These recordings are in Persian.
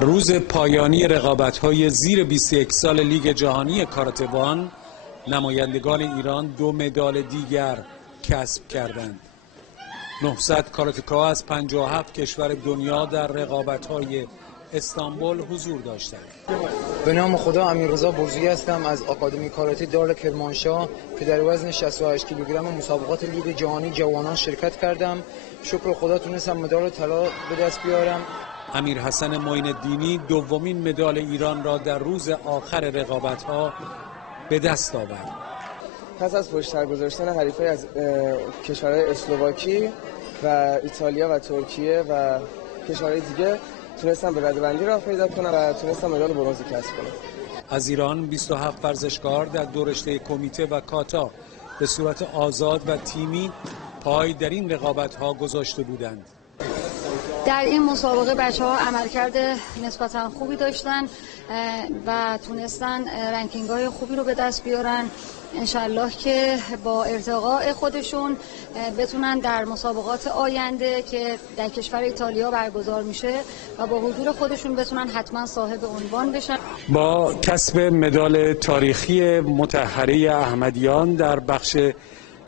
روز پایانی رقابت‌های زیر 21 سال لیگ جهانی کاراته‌وان، نمایندگان ایران 2 مدال دیگر کسب کردند. 900 کاراتکا از 57 کشور دنیا در رقابت‌های استانبول حضور داشتند. به نام خدا امیررضا برزویی هستم از آکادمی کاراته دار کرمانشاه که در وزن 68 کیلوگرم مسابقات لیگ جهانی جوانان شرکت کردم. شکر خدا تونستم مدال طلا به دست بیارم. امیر حسن معین الدینی دومین مدال ایران را در روز آخر رقابت‌ها به دست آورد. پس از پشت سر گذاشتن حریفای از کشورهای اسلواکی و ایتالیا و ترکیه و کشورهای دیگه تونستم به ردبندی راه پیدا کنم و تونستم مدال برنز کسب کنم. از ایران 27 ورزشکار در دو رشته کمیته و کاتا به صورت آزاد و تیمی پای در این رقابت‌ها گذاشته بودند. در این مسابقه بچه‌ها عملکرد نسبتاً خوبی داشتن و تونستن رنکینگ‌های خوبی رو به دست بیارن. انشالله که با ارتقاء خودشون بتونن در مسابقات آینده که در کشور ایتالیا برگزار میشه و با حضور خودشون بتونن حتما صاحب عنوان بشن. با کسب مدال تاریخی مطهره احمدیان در بخش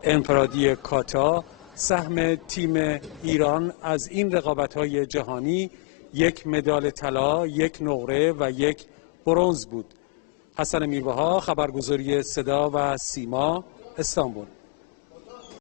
انفرادی کاتا، سهم تیم ایران از این رقابت‌های جهانی 1 مدال طلا، 1 نقره و 1 برنز بود. حسن میربها، خبرگزاری صدا و سیما، استانبول.